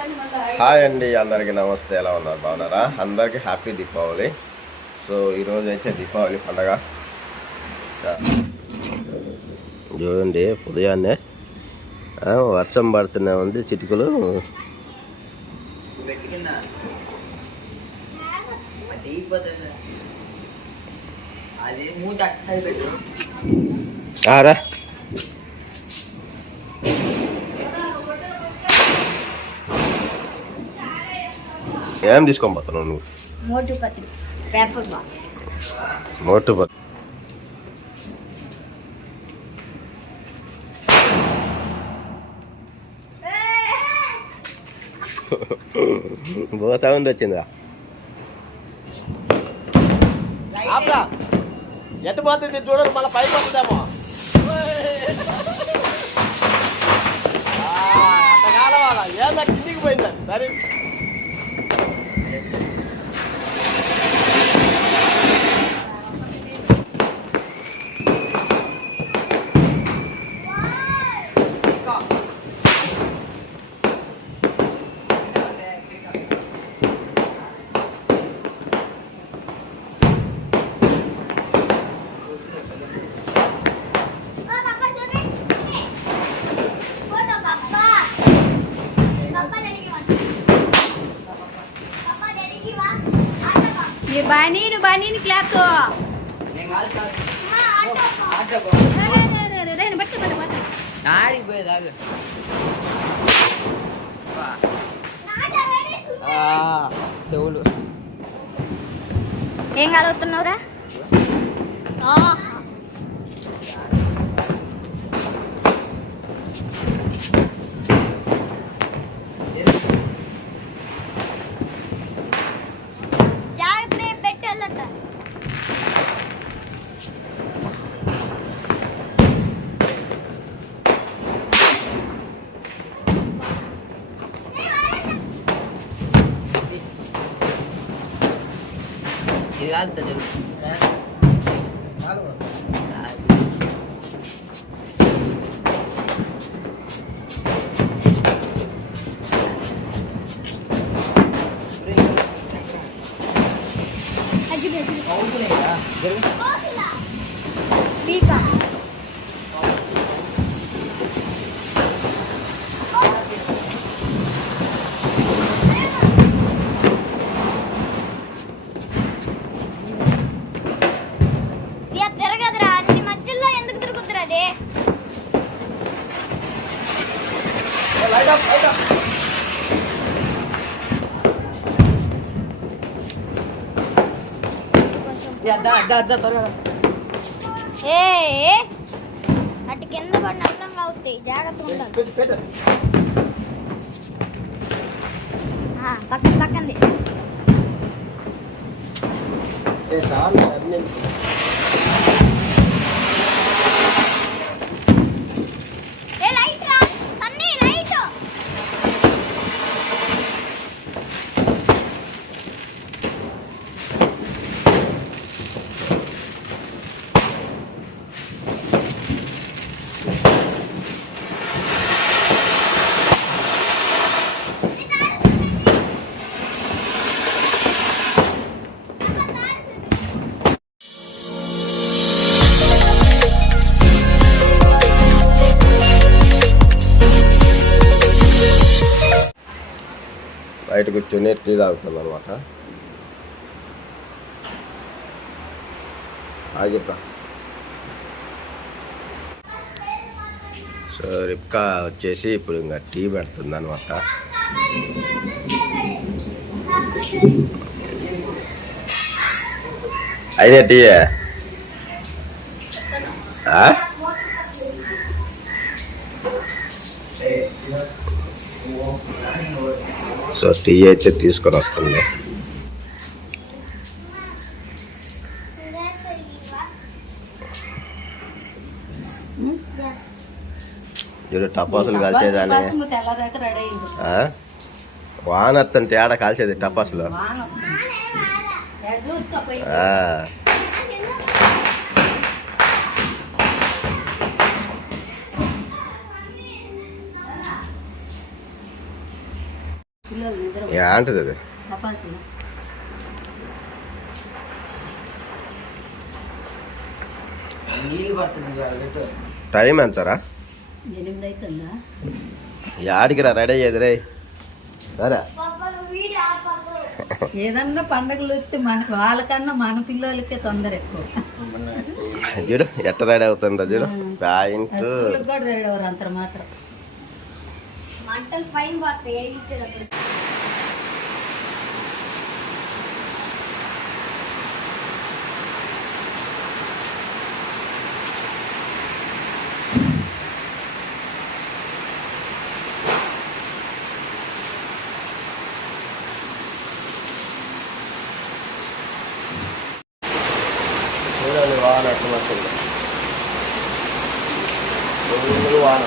Hi అండి అందరికీ నమస్తే. ఎలా ఉన్నారు? బాగున్నారా? అందరికీ హ్యాపీ దీపావళి. సో ఈరోజు అయితే దీపావళి పండగ. చూడండి ఉదయాన్నే వర్షం పడుతూనే ఉంది చిటుకులు. ఆరా ఏం తీసుకొని పోతున్నావు నువ్వు? మోటు పత్రి పేపర్ బా మోటు పట్టు బో సౌండ్ వచ్చిందా ఆపరా. ఎటు పోతుంది చూడండి మళ్ళీ పైకి వస్తుందేమో. ఏందా కిందికి పోయిందండి సరే. పోయేది ఆగు. ఆ, చెవులు. ఏం కలుగుతున్నావురా? ఇది కాదు జరుగు ఏ అటు కింద పడిన అల్లంగా అవుతాయి జాగ్రత్తగా ఉండాలి. పక్కన పక్కంది బయట కూర్చొని టీ తాగుతుంది అనమాట చెప్పా. సో రిప్కా వచ్చేసి ఇప్పుడు ఇంకా టీ పెడుతుంది అనమాట అయితే టీ సో టీ అయితే తీసుకొని వస్తుంది చూడు టపాసులు కాల్చేదాన్ని? వానత్తంటే ఆడ కాల్చేది టపాసులు. ఏంటది అది. టైం ఎంతరా? యాడికి రా రెడీ అయ్యేది రే సరే ఏదన్నా పండగలు వస్తే మనకు వాళ్ళకన్నా మన పిల్లలకే తొందర ఎక్కువ. చూడు ఎట్ట రెడీ అవుతుందా చూడు. ప్యాంట్. స్కూల్కి కూడా రెడీ అవ్వరు అంత మాత్రం. మంటలు పైన వాన ఎట్లా ఫుల్ వాన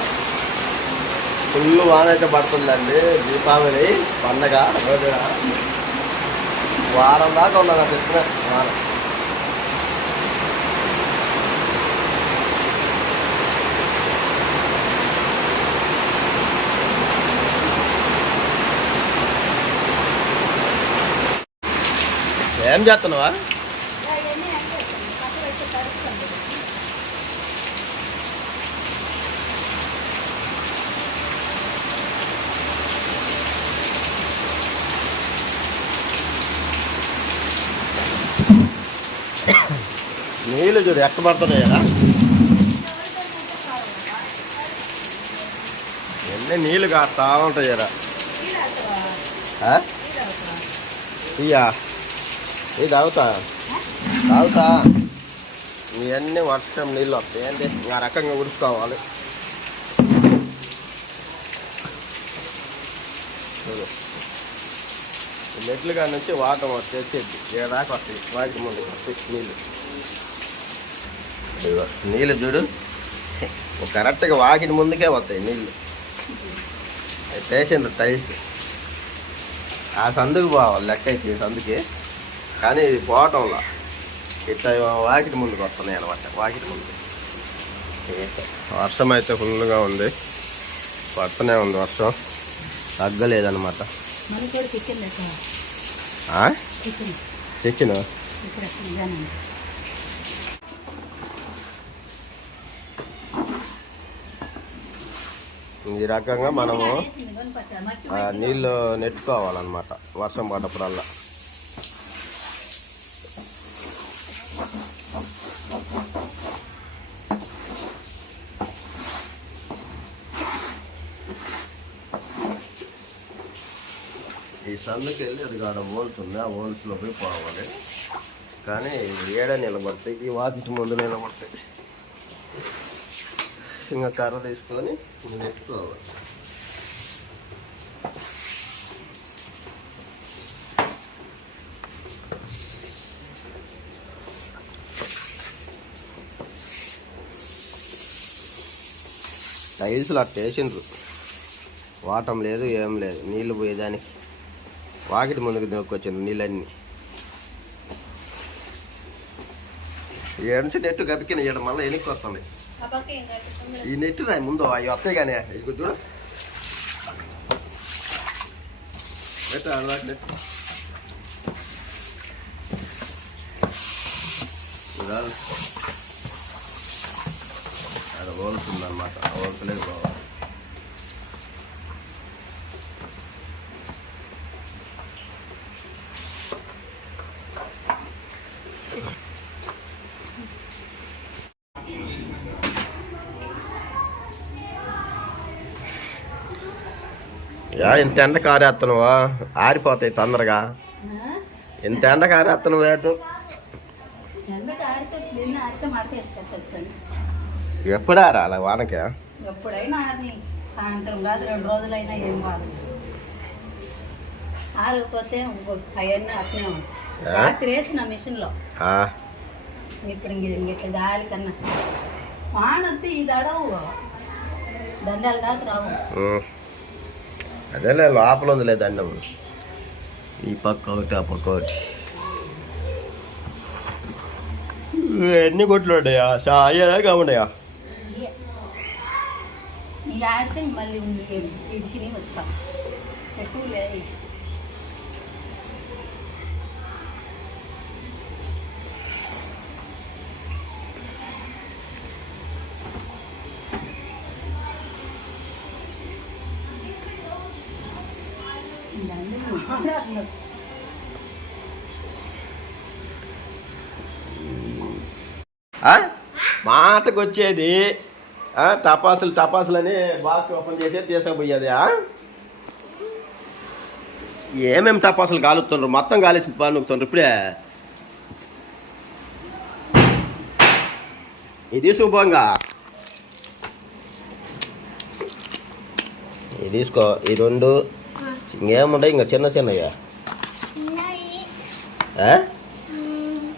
ఫుల్ వాన అయితే పడుతుందండి దీపావళి పండగ రోజున వారం దాకా ఉన్నది చెప్పిన వాన ఏం చేస్తున్నావా నీళ్ళు చూడు ఎక్క పడుతున్నాయి ఎన్ని నీళ్ళు కాస్తా ఉంటాయరా ఇయ్యా. ఇది తాగుతా. తాగుతా. ఇవన్నీ వర్షం నీళ్ళు వస్తాయి. ఆ రకంగా ఉడుచుకోవాలి చూడు. మెట్లు కాడ నుంచి వాటర్ వచ్చేది ఏడాకి వస్తాయి. వాటికి ముందు వస్తాయి నీళ్ళు. ఇదిగో, నీళ్ళు చూడు. కరెక్ట్గా వాకిటి ముందుకే వస్తాయి నీళ్ళు. Station tiles. ఆ సందుకు పోవాలి లెక్క అయితే సందుకి. కానీ ఇది పోవటంలా. ఇట్లా వాకిటి ముందుకు వస్తున్నాయి అనమాట వాకిటి ముందు. వర్షం అయితే ఫుల్గా ఉంది. పడుతూనే ఉంది వర్షం. కూడా చికెన్ తెచ్చా ఆ? చికెన్ చికెన్ ఇక్కడ నిజానండి ఈ రకంగా మనము నీళ్ళు నెట్టుకోవాలన్నమాట వర్షం పడ్డప్పుడల్లా. ఈ సందుకి వెళ్ళి అది కాడ హోల్స్ ఉంది ఆ హోల్స్లో పోయి పోవాలి. కానీ ఏడ నిలబడతాయి? ఈ వాకిటి ముందు నిలబడతాయి. కొంచెంగా కర్ర తీసుకొని నెట్టుకోవాలి టైల్స్లు అట్ట వేసిండ్రు. వాటం లేదు ఏం లేదు. నీళ్ళు పోయేదానికి. వాకిటి ముందుకు దొక్కొచ్చింది నీళ్ళన్నీ. ఏడు నుంచి నెట్టు గతికిన ఏడు మళ్ళీ వెనక్కి వస్తుంది. ఈ నెట్ రా ముందు అవి వస్తాయి కానీ ఇది చూడు. పెట్టు ఆడదాకా నెట్టు ఇది అది హోల్తుంది అనమాట హోల్సలేదు బాగా యా ఇంత ఎండ కారేస్తున్నావా ఆరిపోతాయి తొందరగా. ఇంత ఎండ కారేస్తున్నావు వేసుకొచ్చండి ఎప్పుడారా అలా వానకి? ఎప్పుడైనా సాయంత్రం కాదు రెండు రోజులైనా ఏం కాదు. ఆరిపోతే అవన్నీ అట్నే ఉంటాయి ఆ? రాత్రి వేసిన మిషన్లో. ఇప్పుడు ఇంక గాలి కన్నా. వానొచ్చి ఇది అడవు దండాలు కాదు రావు. అదేలే లోపల ఉందిలే దండం. ఈ పక్క ఒకటి ఆ పక్క ఒకటి. ఎన్ని కొట్లు ఉన్నాయా సాయనా కావున్నాయా ఈ ఆరితే మళ్ళీ మాటకు వచ్చేది టపాసులు టపాసులు అని బాక్స్ ఓపెన్ చేసి తీసుకుపోయేది? ఏమేమి టపాసులు కాలుతుండ్రు? మొత్తం కాలేసి పనుకుతుండ్రు ఇప్పుడే. ఇది శుభంగా ఇది తీసుకో ఈ రెండు. ఇంకేముంటాయి ఇంకా చిన్న చిన్నయ్యా?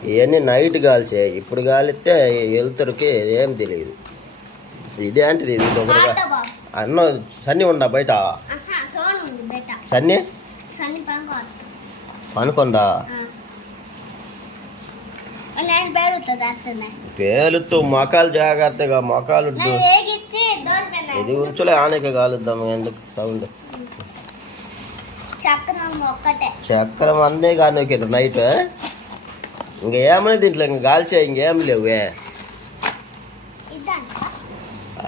ఇవన్నీ నైట్ కాల్చాయి ఇప్పుడు కాలిస్తే వెళ్తురికి ఏం తెలియదు ఇదే అంటే ఇది దొంగగా అన్నం సన్ని బయట? ఉంది బెట సన్ని? పనుకుందా పేలుతూ మొఖాలు జాగ్రత్తగా మొఖాలు ఇది ఉంచులే ఆనక కాలుద్దాం ఎందుకు సౌండ్? చక్రం అందే కానీ నైట్. ఇంకా ఏమని దీంట్లో ఇంకా కాల్చే ఇంకేం లేవే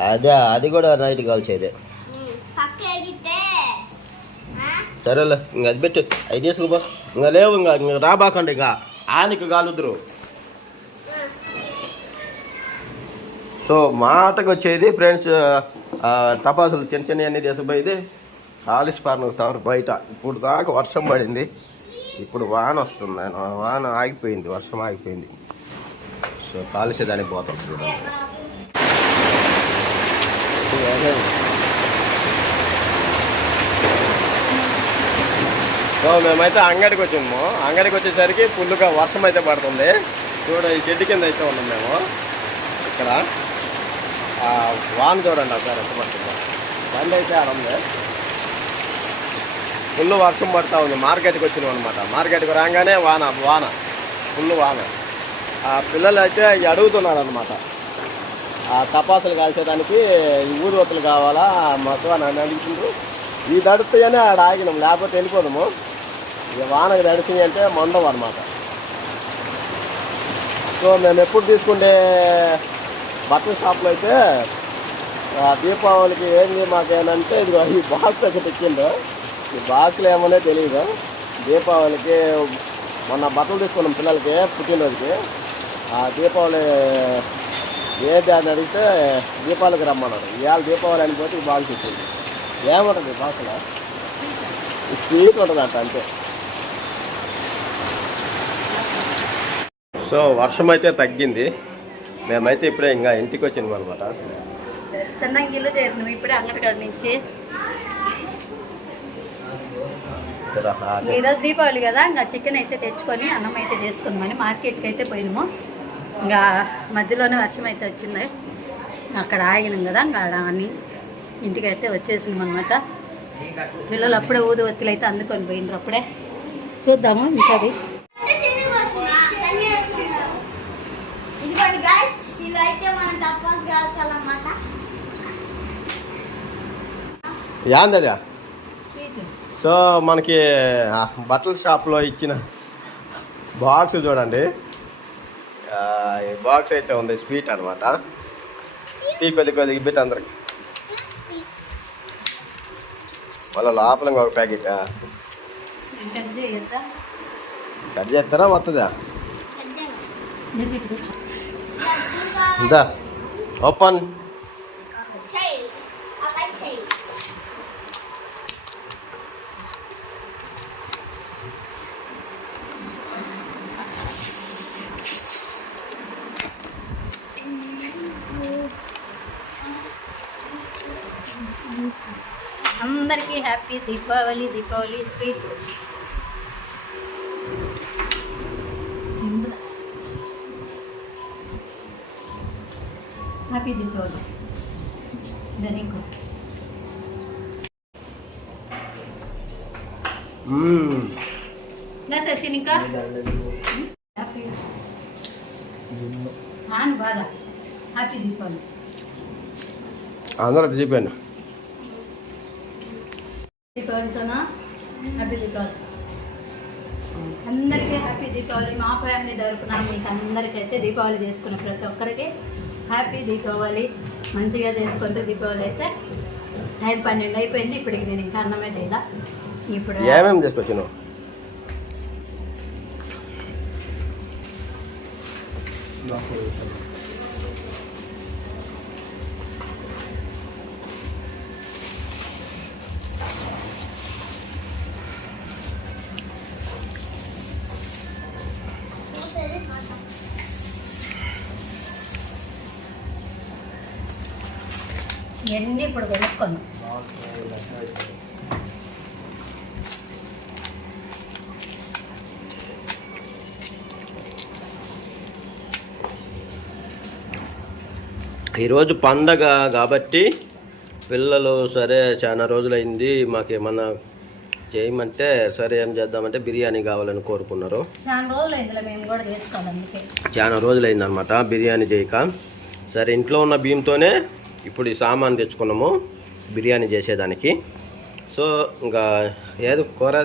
అదే అది కూడా నైట్ కాల్చేదే సరేలే ఇంకా అది పెట్టు. అవి తీసుకుపో. ఇంకా లేవు ఇంకా ఇంకా రాబాకండి ఇంకా. ఆనికి కాలుద్దురు సో మాటకు వచ్చేది ఫ్రెండ్స్ టపాసులు చిన్న చిన్న అన్నీ తీసుకుపోయేది. పార్ను తవరు బయట. ఇప్పుడు దాకా వర్షం పడింది. ఇప్పుడు వాన వస్తుంది. వాన ఆగిపోయింది వర్షం ఆగిపోయింది. సో కాలుసేదానికి పోతాం సో మేమైతే అంగడికి వచ్చాము అంగడికి వచ్చేసరికి ఫుల్గా వర్షం అయితే పడుతుంది. చూడ ఈ చెట్టు కింద అయితే ఉన్నాం మేము. ఇక్కడ. వాన చూడండి ఒకసారి ఎంత పడుతుందో. బండి అయితే ఆడ ఉంది ఫుల్ వర్షం పడతా ఉంది. మార్కెట్కి వచ్చినాం అనమాట మార్కెట్కి రాగానే వాన వాన. ఫుల్ వాన. ఆ పిల్లలు అయితే అడుగుతున్నారు అనమాట ఆ తపాసులు కాల్చేదానికి ఈ కావాలా? మొత్తం నన్ను అడుగుతుండ్రు ఈ దడుతాయని ఆడ ఆగినాం. లేకపోతే వెళ్ళిపోదాము. ఇక వానకు దడిచినాయి అంటే మండవు అనమాట సో మేము ఎప్పుడు తీసుకుంటే బట్టల షాప్లో అయితే దీపావళికి ఏంది మాకేనంటే ఇదిగో ఈ బాక్స్ ఒకటి తెచ్చిండు ఈ బాక్స్లో ఏమనే తెలియదు దీపావళికి మొన్న బట్టలు తీసుకున్నాం పిల్లలకి పుట్టినరోజుకి. ఆ దీపావళి ఏది అని అడిగితే దీపావళికి రమ్మన్నాడు ఇవాళ దీపావళి అని పోతే ఈ బాక్స్ ఇచ్చింది. ఏముంటుంది ఈ బాక్స్లో? స్వీట్ ఉంటుంది అంట అంతే. సో వర్షం అయితే తగ్గింది. మేమైతే ఇప్పుడే ఇంకా ఇంటికి వచ్చినాం అనమాట చెన్నంగిలో చేరినాం. ఇప్పుడే అంగడికాడ నుంచి. ఈరోజు దీపావళి కదా ఇంకా చికెన్ అయితే తెచ్చుకొని అన్నం అయితే చేసుకున్నామని మార్కెట్కి అయితే పోయినాము. ఇంకా మధ్యలోనే వర్షం అయితే వచ్చింది. అక్కడ ఆగినాం కదా ఇంకా ఆడ అని ఇంటికి అయితే వచ్చేసినాం అనమాట పిల్లలు అప్పుడే ఊదవత్తులు అయితే అందుకొని పోయినారు అప్పుడే. చూద్దాము ఇంకా యాందదా? స్వీట్ సో మనకి బట్టల షాప్లో ఇచ్చిన బాక్స్ చూడండి. ఈ బాక్స్ అయితే ఉంది స్వీట్ అనమాట తీ కొద్ది కొద్దిగా బిట్ అందరికి. మళ్ళీ లోపల ఇంకొక ప్యాకెట్ కట్ చేస్తారా వస్తుందా ఇందా ఓపెన్. అందరికీ happy Deepavali Deepavali sweet. Happy Deepavali. ధనికు నా శశినిక. హ్యాపీ. ఆన్ బాధ. హ్యాపీ దీపావళి. అందరూ చెప్పాను సోనా హ్యాపీ దీపావళి అందరికీ హ్యాపీ దీపావళి మా ఫ్యామిలీ తరపున మీకు అందరికైతే దీపావళి చేసుకున్న ప్రతి ఒక్కరికి హ్యాపీ దీపావళి మంచిగా చేసుకుంటే దీపావళి అయితే టైం పన్నెండు అయిపోయింది. ఇప్పటికి నేను ఇంకా అన్నమే లేదా ఇప్పుడు ఏమేమి తీసుకొచ్చినావు? ఇవన్నీ ఇప్పుడు కొనుక్కోను. ఈరోజు పండగ కాబట్టి పిల్లలు సరే చాలా రోజులైంది మాకేమన్నా చేయమంటే సరే ఏం చేద్దామంటే బిర్యానీ కావాలని కోరుకున్నారు. చాలా రోజులు ఇందులో మేము కూడా చేసుకోవాలి అందుకే. చాలా రోజులైందనమాట బిర్యానీ చేయక. సరే ఇంట్లో ఉన్న బియ్యంతోనే ఇప్పుడు ఈ సామాన్ తెచ్చుకున్నాము బిర్యానీ చేసేదానికి. సో ఇంకా ఏది కూర?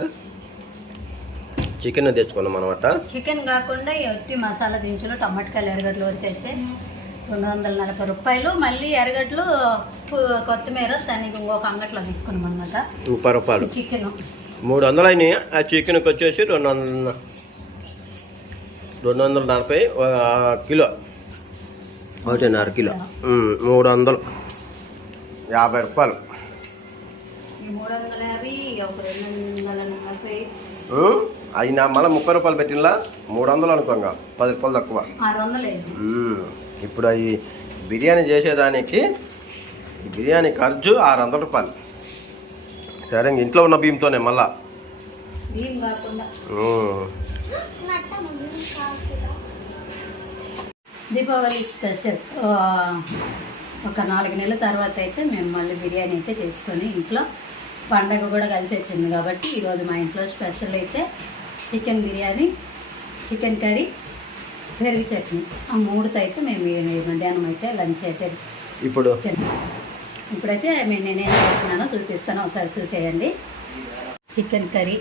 చికెన్ తెచ్చుకున్నాం అనమాట చికెన్ కాకుండా ఈ ఒట్టి మసాలా దినుసులు టమాటకాయలు ఎరగడ్లు వరకు అయితే రెండు వందల నలభై రూపాయలు. మళ్ళీ ఎరగడ్లు కొత్తిమీర దానికి ఇంకొక అంగట్లో తీసుకున్నాం అనమాట ముప్పై రూపాయలు. చికెన్. మూడు వందలు అయినాయి? ఆ చికెన్కి వచ్చేసి రెండు వందల రెండు వందల నలభై కిలో. ఒకటిన్నర కిలో. మూడు వందలు యాభై రూపాయలు. ఈ మూడు వందల యాభై ఒక రెండు వందల నలభై. ఉమ్, అవి నా మళ్ళీ ముప్పై రూపాయలు పెట్టినలా? మూడు వందలు అనుకోంగా పది రూపాయలు తక్కువ. ఇప్పుడు అవి బిర్యానీ చేసేదానికి బిర్యానీ ఖర్చు ఆరు వందల రూపాయలు. సరే ఇంట్లో ఉన్న బియ్యంతోనే మళ్ళా బియ్యం కాకుండా ఉమ్. దీపావళి స్పెషల్. ఒక నాలుగు నెలల తర్వాత అయితే మేము మళ్ళీ బిర్యానీ అయితే చేసుకొని ఇంట్లో పండగ కూడా కలిసి వచ్చింది కాబట్టి ఈరోజు మా ఇంట్లో స్పెషల్ అయితే చికెన్ బిర్యానీ చికెన్ కర్రీ పెరుగు చట్నీ. ఆ మూడుతో అయితే మేము మధ్యాహ్నం అయితే లంచ్ అయితే ఇప్పుడు? ఇప్పుడైతే మేము నేనేం చేస్తున్నానో చూపిస్తాను. ఒకసారి చూసేయండి. చికెన్ కర్రీ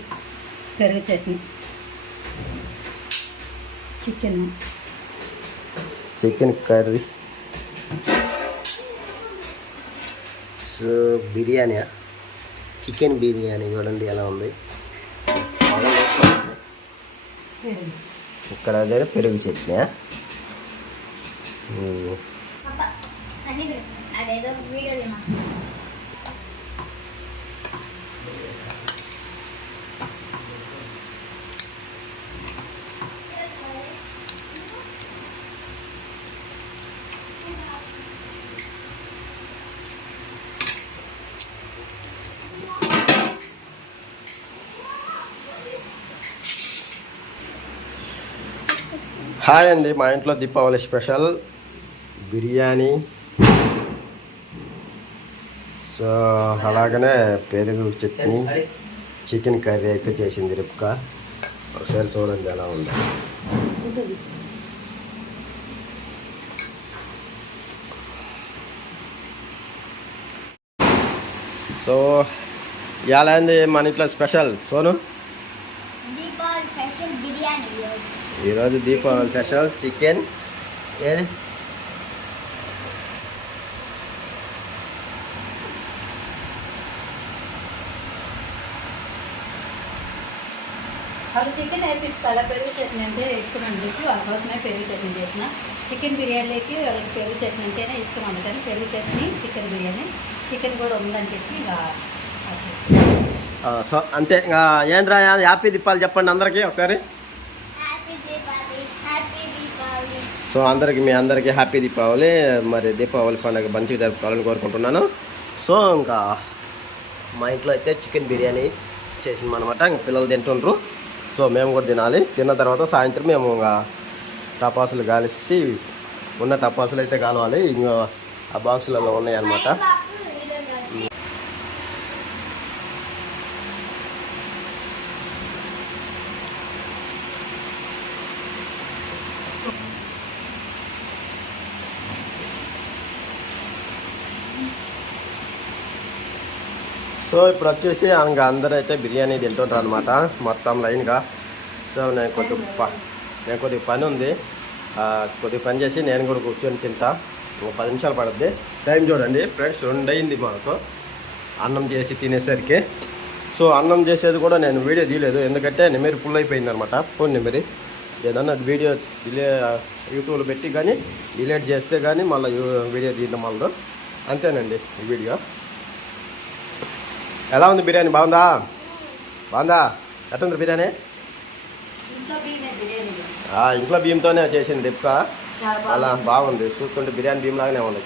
పెరుగు chutney. Chicken chicken curry so biryani chicken biryani చూడండి ఎలా ఉంది. ఇక్కడ దగ్గర పెరుగు చట్నీ అదేదో వీడియో హాయ్ అండి మా ఇంట్లో దీపావళి స్పెషల్. బిర్యానీ. సో అలాగనే పెరుగు చట్నీ చికెన్ కర్రీ అయితే చేసింది రిప్కా. ఒకసారి చూడండి ఎలా ఉంది. సో ఎలా అయింది మన ఇంట్లో స్పెషల్? సోను? బిర్యానీ ఈరోజు. Deepavali special chicken. ఏది? వాళ్ళు చికెన్ వేయించుకోవాలి పెరుగు చట్నీ అంటే ఇష్టం అని చెప్పి వాళ్ళ కోసమే పెరుగు చట్నీ చేసిన. చికెన్ బిర్యానీకి వాళ్ళకి పెరుగు చట్నీ అంటేనే ఇష్టం అందుకని పెరుగు చట్నీ చికెన్ బిర్యానీ చికెన్ కూడా ఉందని చెప్పి ఆ, సో అంతే. ఇంకా ఏంద్రా హ్యాపీ దీపాలు చెప్పండి అందరికీ ఒకసారి happy Deepavali happy Deepavali so అందరికి మీ అందరికీ హ్యాపీ దీపావళి. మరి దీపావళి పండుగ మంచిగా జరుపుకోవాలని కోరుకుంటున్నాను. సో ఇంకా మా ఇంట్లో అయితే చికెన్ బిర్యానీ చేసింది అనమాట ఇంక పిల్లలు తింటుండ్రు. సో మేము కూడా తినాలి. తిన్న తర్వాత సాయంత్రం మేము ఇంకా టపాసులు కాలిసి ఉన్న టపాసులు అయితే కాలవాలి. ఇంకా ఆ బాక్సులలో ఉన్నాయన్నమాట బాక్స్ వీడియో కాల్ సో ఇప్పుడు వచ్చేసి ఇంకా అందరూ అయితే బిర్యానీ తింటుంటారు అనమాట మొత్తం లైన్గా. సో నేను కొద్దిగా ప- నేను కొద్దిగా పని ఉంది. కొద్దిగా పని చేసి నేను కూడా కూర్చొని తింటా. ఒక పది నిమిషాలు పడుద్ది. టైం చూడండి ఫ్రెండ్స్ రెండు అయింది మాకు. అన్నం చేసి తినేసరికి. సో అన్నం చేసేది కూడా నేను వీడియో తీయలేదు. ఎందుకంటే నెమరి ఫుల్ అయిపోయింది అనమాట ఫోన్ నెమరి. ఏదన్నా వీడియో డిలే యూట్యూబ్లో పెట్టి కానీ డిలేట్ చేస్తే కానీ మళ్ళీ వీడియో తీయడం వల్ల అంతేనండి ఈ వీడియో. ఎలా ఉంది బిర్యానీ? బాగుందా? బాగుందా? ఎట్టుంది బిర్యానీ? ఇంట్లో బియ్యంతోనే చేసింది చాలా అలా బాగుంది. చూస్తుంటే బిర్యానీ బియ్యం లాగానే ఉంది.